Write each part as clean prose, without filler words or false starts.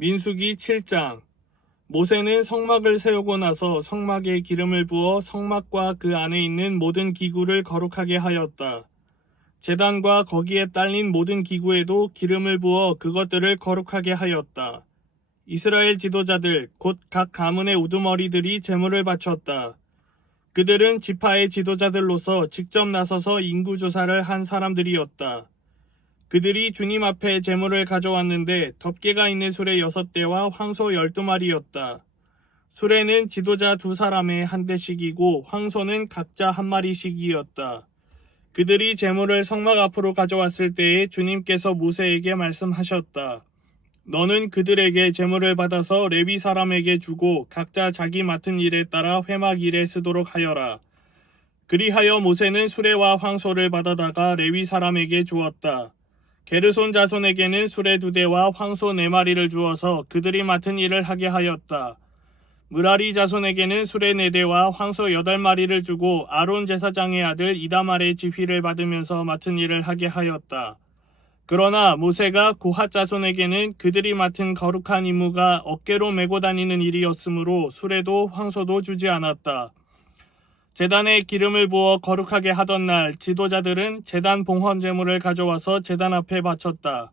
민수기 7장. 모세는 성막을 세우고 나서 성막에 기름을 부어 성막과 그 안에 있는 모든 기구를 거룩하게 하였다. 제단과 거기에 딸린 모든 기구에도 기름을 부어 그것들을 거룩하게 하였다. 이스라엘 지도자들 곧 각 가문의 우두머리들이 제물을 바쳤다. 그들은 지파의 지도자들로서 직접 나서서 인구조사를 한 사람들이었다. 그들이 주님 앞에 제물을 가져왔는데 덮개가 있는 수레 6대와 황소 12마리였다. 수레는 지도자 2사람에 한 대씩이고 황소는 각자 한 마리씩이었다. 그들이 제물을 성막 앞으로 가져왔을 때에 주님께서 모세에게 말씀하셨다. 너는 그들에게 제물을 받아서 레위 사람에게 주고 각자 자기 맡은 일에 따라 회막 일에 쓰도록 하여라. 그리하여 모세는 수레와 황소를 받아다가 레위 사람에게 주었다. 게르손 자손에게는 수레 2대와 황소 4마리를 주어서 그들이 맡은 일을 하게 하였다. 므라리 자손에게는 수레 4대와 황소 8마리를 주고 아론 제사장의 아들 이다말의 지휘를 받으면서 맡은 일을 하게 하였다. 그러나 모세가 고핫 자손에게는 그들이 맡은 거룩한 임무가 어깨로 메고 다니는 일이었으므로 수레도 황소도 주지 않았다. 제단에 기름을 부어 거룩하게 하던 날 지도자들은 제단 봉헌 제물을 가져와서 제단 앞에 바쳤다.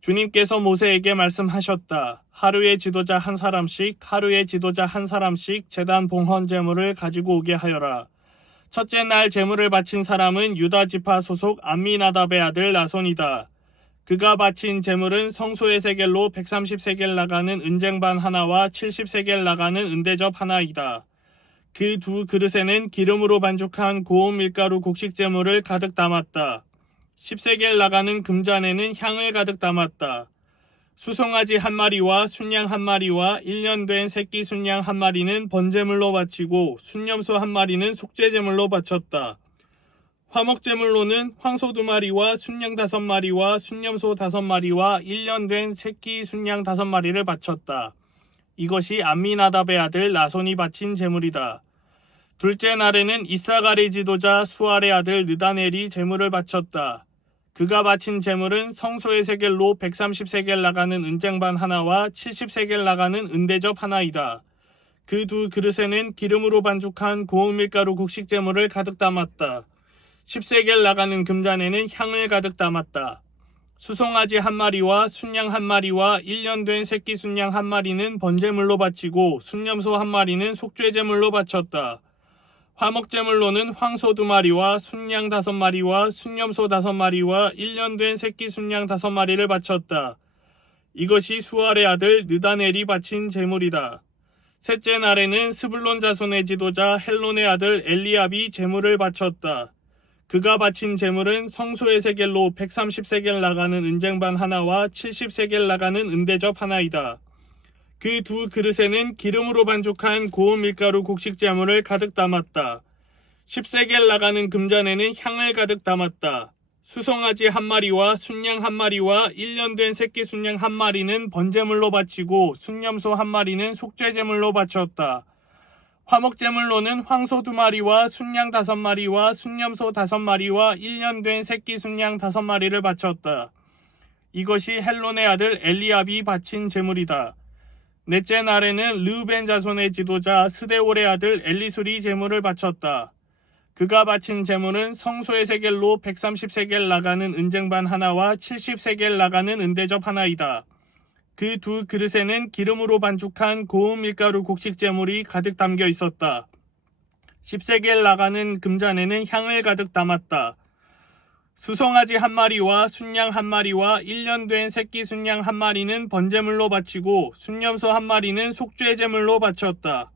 주님께서 모세에게 말씀하셨다. 하루에 지도자 한 사람씩, 하루에 지도자 한 사람씩 제단 봉헌 제물을 가지고 오게 하여라. 첫째 날 제물을 바친 사람은 유다 지파 소속 암미나답의 아들 나손이다. 그가 바친 제물은 성소의 세겔로 130세겔 나가는 은쟁반 하나와 70세겔 나가는 은대접 하나이다. 그 2 그릇에는 기름으로 반죽한 고운 밀가루 곡식 제물을 가득 담았다. 10세겔 나가는 금잔에는 향을 가득 담았다. 수송아지 1마리와 순양 1마리와 1년 된 새끼 순양 1마리는 번제물로 바치고 순염소 1마리는 속죄제물로 바쳤다. 화목제물로는 황소 2마리와 순양 5마리와 순염소 5마리와 1년 된 새끼 순양 5마리를 바쳤다. 이것이 암미나답의 아들 나손이 바친 제물이다. 둘째 날에는 이사갈의 지도자 수알의 아들 느다넬이 제물을 바쳤다. 그가 바친 제물은 성소의 세겔로 130세겔 나가는 은쟁반 하나와 70세겔 나가는 은대접 하나이다. 그 2 그릇에는 기름으로 반죽한 고운 밀가루 곡식 제물을 가득 담았다. 10세겔 나가는 금잔에는 향을 가득 담았다. 수송아지 1마리와 순양 1마리와 1년 된 새끼 순양 1마리는 번제물로 바치고 순염소 1마리는 속죄제물로 바쳤다. 화목제물로는 황소 2마리와 순양 5마리와 순염소 5마리와 1년 된 새끼 순양 5마리를 바쳤다. 이것이 수알의 아들 느다넬이 바친 제물이다. 셋째 날에는 스불론 자손의 지도자 헬론의 아들 엘리압이 제물을 바쳤다. 그가 바친 제물은 성소의 세겔로 130세겔 나가는 은쟁반 하나와 70세겔 나가는 은대접 하나이다. 그 2 그릇에는 기름으로 반죽한 고운 밀가루 곡식 제물을 가득 담았다. 10세겔 나가는 금잔에는 향을 가득 담았다. 수송아지 1마리와 순양 1마리와 1년 된 새끼 순양 1마리는 번제물로 바치고 순염소 1마리는 속죄제물로 바쳤다. 화목제물로는 황소 2마리와 순양 5마리와 순염소 5마리와 1년 된 새끼 순양 5마리를 바쳤다. 이것이 헬론의 아들 엘리압이 바친 제물이다. 넷째 날에는 르우벤 자손의 지도자 스데올의 아들 엘리술이 제물을 바쳤다. 그가 바친 제물은 성소의 세겔로 130세겔 나가는 은쟁반 하나와 70세겔 나가는 은대접 하나이다. 그 2 그릇에는 기름으로 반죽한 고운 밀가루 곡식 제물이 가득 담겨 있었다. 10세겔 나가는 금잔에는 향을 가득 담았다. 수송아지 1마리와 순양 1마리와 1년 된 새끼 순양 1마리는 번제물로 바치고 순염소 1마리는 속죄제물로 바쳤다.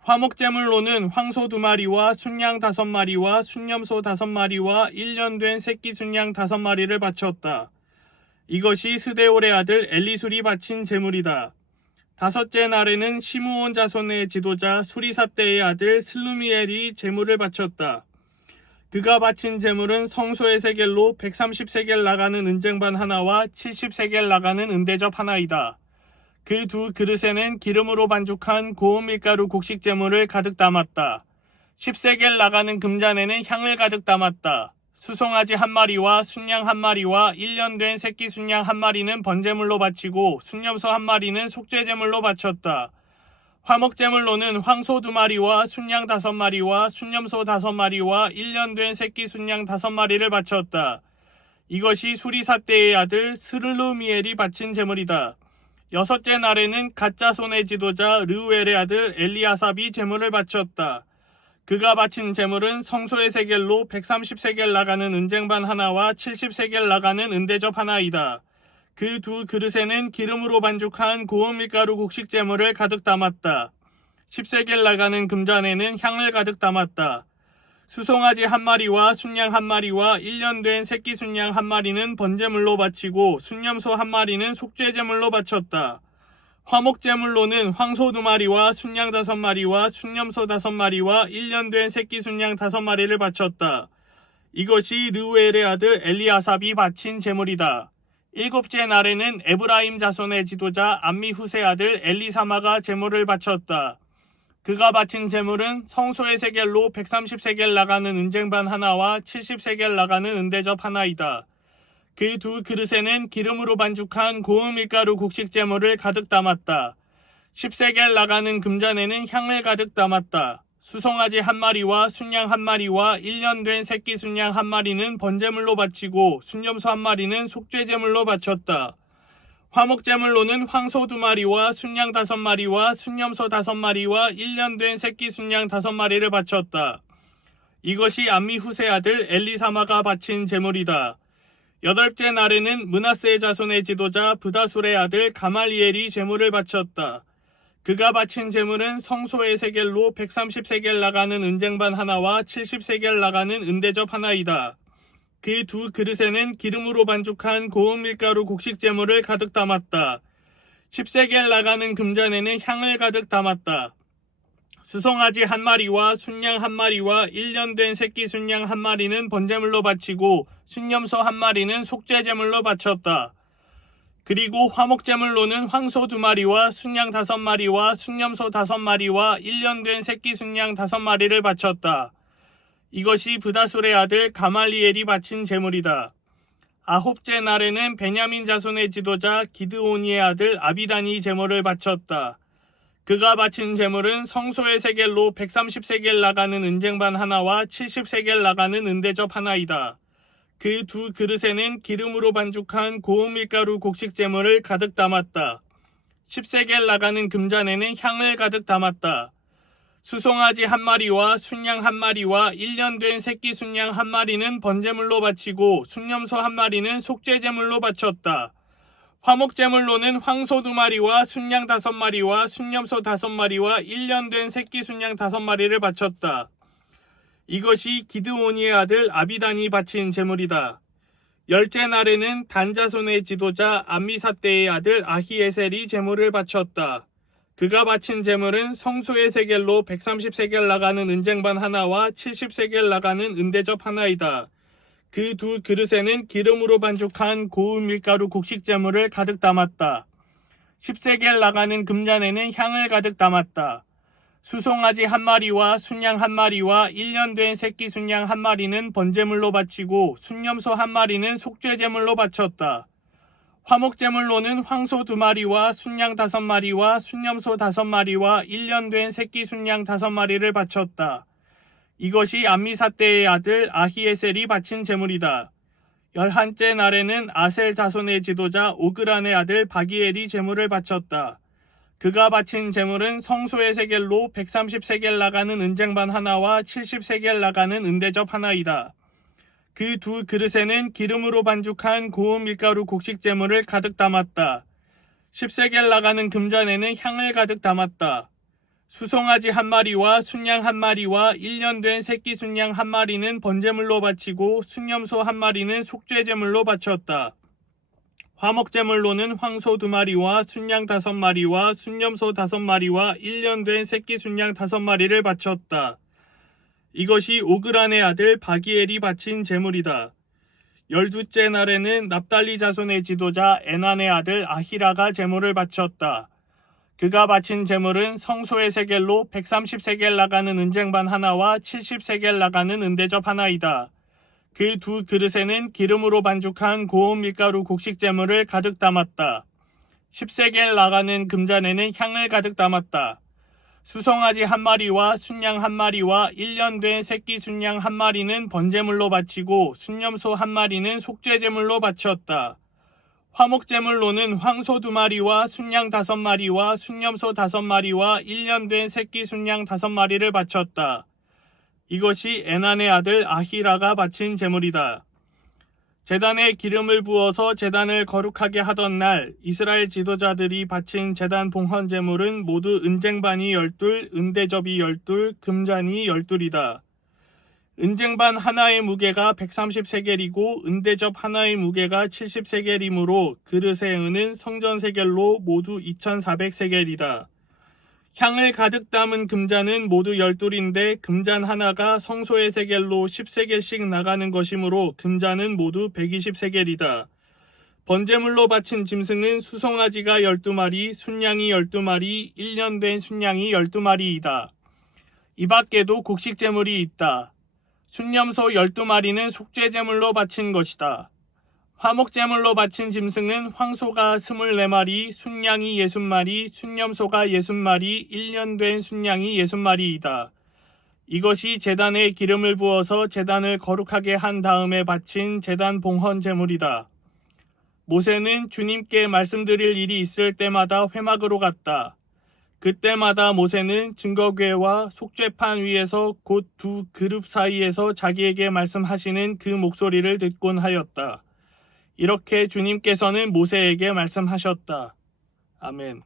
화목제물로는 황소 2마리와 순양 5마리와 순염소 5마리와 1년 된 새끼 순양 5마리를 바쳤다. 이것이 스데올의 아들 엘리술이 바친 제물이다. 다섯째 날에는 시므온 자손의 지도자 수리사떼의 아들 슬루미엘이 제물을 바쳤다. 그가 바친 제물은 성소의 세겔로 130세겔 나가는 은쟁반 하나와 70세겔 나가는 은대접 하나이다. 그 2 그릇에는 기름으로 반죽한 고운 밀가루 곡식 제물을 가득 담았다. 10세겔 나가는 금잔에는 향을 가득 담았다. 수송아지 1마리와 순양 1마리와 1년 된 새끼 순양 1마리는 번제물로 바치고 순염소 1마리는 속죄제물로 바쳤다. 화목제물로는 황소 2마리와 순양 5마리와 순염소 5마리와 1년 된 새끼 순양 5마리를 바쳤다. 이것이 수리사 때의 아들 스르루미엘이 바친 제물이다. 여섯째 날에는 갓자손의 지도자 르우엘의 아들 엘리아삽이 제물을 바쳤다. 그가 바친 제물은 성소의 세겔로 130세겔 나가는 은쟁반 하나와 70세겔 나가는 은대접 하나이다. 그 두 그릇에는 기름으로 반죽한 고운 밀가루 곡식 제물을 가득 담았다. 10세겔 나가는 금잔에는 향을 가득 담았다. 수송아지 1마리와 순양 1마리와 1년 된 새끼 순양 1마리는 번제물로 바치고 순염소 1마리는 속죄제물로 바쳤다. 화목제물로는 황소 2마리와 순양 5마리와 순염소 5마리와 1년 된 새끼 순양 5마리를 바쳤다. 이것이 르우엘의 아들 엘리아삽이 바친 제물이다. 일곱째 날에는 에브라임 자손의 지도자 암미후세 아들 엘리사마가 제물을 바쳤다. 그가 바친 제물은 성소의 세겔로 130세겔 나가는 은쟁반 하나와 70세겔 나가는 은대접 하나이다. 그 두 그릇에는 기름으로 반죽한 고운 밀가루 곡식 제물을 가득 담았다. 10세겔 나가는 금잔에는 향을 가득 담았다. 수송아지 1마리와 순양 1마리와 1년 된 새끼 순양 1마리는 번제물로 바치고 순염소 1마리는 속죄제물로 바쳤다. 화목제물로는 황소 2마리와 순양 5마리와 순염소 5마리와 1년 된 새끼 순양 5마리를 바쳤다. 이것이 암미후세 아들 엘리사마가 바친 제물이다. 여덟째 날에는 므낫세의 자손의 지도자 브다술의 아들 가말리엘이 제물을 바쳤다. 그가 바친 제물은 성소의 세겔로 130세겔 나가는 은쟁반 하나와 70세겔 나가는 은대접 하나이다. 그 두 그릇에는 기름으로 반죽한 고운 밀가루 곡식 제물을 가득 담았다. 10세겔 나가는 금잔에는 향을 가득 담았다. 수송아지 1마리와 순양 1마리와 1년 된 새끼 순양 1마리는 번제물로 바치고 순염소 1마리는 속죄제물로 바쳤다. 그리고 화목제물로는 황소 2마리와 순양 5마리와 순염소 5마리와 1년 된 새끼 순양 5마리를 바쳤다. 이것이 브다술의 아들 가말리엘이 바친 제물이다. 아홉째 날에는 베냐민 자손의 지도자 기드오니의 아들 아비단이 제물을 바쳤다. 그가 바친 제물은 성소의 세겔로 130세겔 나가는 은쟁반 하나와 70세겔 나가는 은대접 하나이다. 그 두 그릇에는 기름으로 반죽한 고운 밀가루 곡식 제물을 가득 담았다. 10세겔 나가는 금잔에는 향을 가득 담았다. 수송아지 1마리와 순양 1마리와 1년 된 새끼 순양 1마리는 번제물로 바치고 순염소 1마리는 속죄제물로 바쳤다. 화목제물로는 황소 2마리와 순양 5마리와 순염소 5마리와 1년 된 새끼 순양 5마리를 바쳤다. 이것이 기드오니의 아들 아비단이 바친 제물이다. 열째 날에는 단자손의 지도자 암미사떼의 아들 아히에셀이 제물을 바쳤다. 그가 바친 제물은 성소의 세겔로 130세겔 나가는 은쟁반 하나와 70세겔 나가는 은대접 하나이다. 그 두 그릇에는 기름으로 반죽한 고운 밀가루 곡식 제물을 가득 담았다. 10세겔 나가는 금잔에는 향을 가득 담았다. 수송아지 1마리와 순양 1마리와 1년 된 새끼 순양 1마리는 번제물로 바치고 순염소 1마리는 속죄제물로 바쳤다. 화목제물로는 황소 2마리와 순양 5마리와 순염소 5마리와 1년 된 새끼 순양 5마리를 바쳤다. 이것이 암미사떼의 아들 아히에셀이 바친 제물이다. 11째 날에는 아셀 자손의 지도자 오그란의 아들 바기엘이 제물을 바쳤다. 그가 바친 제물은 성소의 세겔로 130세겔 나가는 은쟁반 하나와 70세겔 나가는 은대접 하나이다. 그 두 그릇에는 기름으로 반죽한 고운 밀가루 곡식 제물을 가득 담았다. 10세겔 나가는 금잔에는 향을 가득 담았다. 수송아지 1마리와 순양 1마리와 1년 된 새끼 순양 1마리는 번제물로 바치고 순염소 1마리는 속죄제물로 바쳤다. 화목제물로는 황소 2마리와 순양 5마리와 순염소 5마리와 1년 된 새끼 순양 5마리를 바쳤다. 이것이 오그란의 아들 바기엘이 바친 제물이다. 12째 날에는 납달리 자손의 지도자 에난의 아들 아히라가 제물을 바쳤다. 그가 바친 제물은 성소의 세겔로 130세겔 나가는 은쟁반 하나와 70세겔 나가는 은대접 하나이다. 그 두 그릇에는 기름으로 반죽한 고운 밀가루 곡식제물을 가득 담았다. 10세겔 나가는 금잔에는 향을 가득 담았다. 수송아지 한 마리와 순양 한 마리와 1년 된 새끼 순양 한 마리는 번제물로 바치고 순염소 한 마리는 속죄제물로 바치었다. 화목제물로는 황소 2마리와 순양 5마리와 순염소 5마리와 1년 된 새끼 순양 5마리를 바쳤다. 이것이 에난의 아들 아히라가 바친 제물이다. 제단에 기름을 부어서 제단을 거룩하게 하던 날 이스라엘 지도자들이 바친 제단 봉헌 제물은 모두 은쟁반이 12, 은대접이 12, 금잔이 12이다. 은쟁반 하나의 무게가 130세겔이고 은대접 하나의 무게가 70세겔이므로 그릇의 은은 성전세겔로 모두 2400세겔이다. 향을 가득 담은 금잔은 모두 12인데 금잔 하나가 성소의 세겔로 10세겔씩 나가는 것이므로 금잔은 모두 120세겔이다. 번제물로 바친 짐승은 수송아지가 12마리, 순양이 12마리, 1년 된 순양이 12마리이다. 이 밖에도 곡식제물이 있다. 순염소 12마리는 속죄제물로 바친 것이다. 화목제물로 바친 짐승은 황소가 24마리, 순양이 60마리, 순염소가 60마리, 1년 된 순양이 60마리이다. 이것이 제단에 기름을 부어서 제단을 거룩하게 한 다음에 바친 제단 봉헌 제물이다. 모세는 주님께 말씀드릴 일이 있을 때마다 회막으로 갔다. 그때마다 모세는 증거궤와 속죄판 위에서 곧 두 그룹 사이에서 자기에게 말씀하시는 그 목소리를 듣곤 하였다. 이렇게 주님께서는 모세에게 말씀하셨다. 아멘.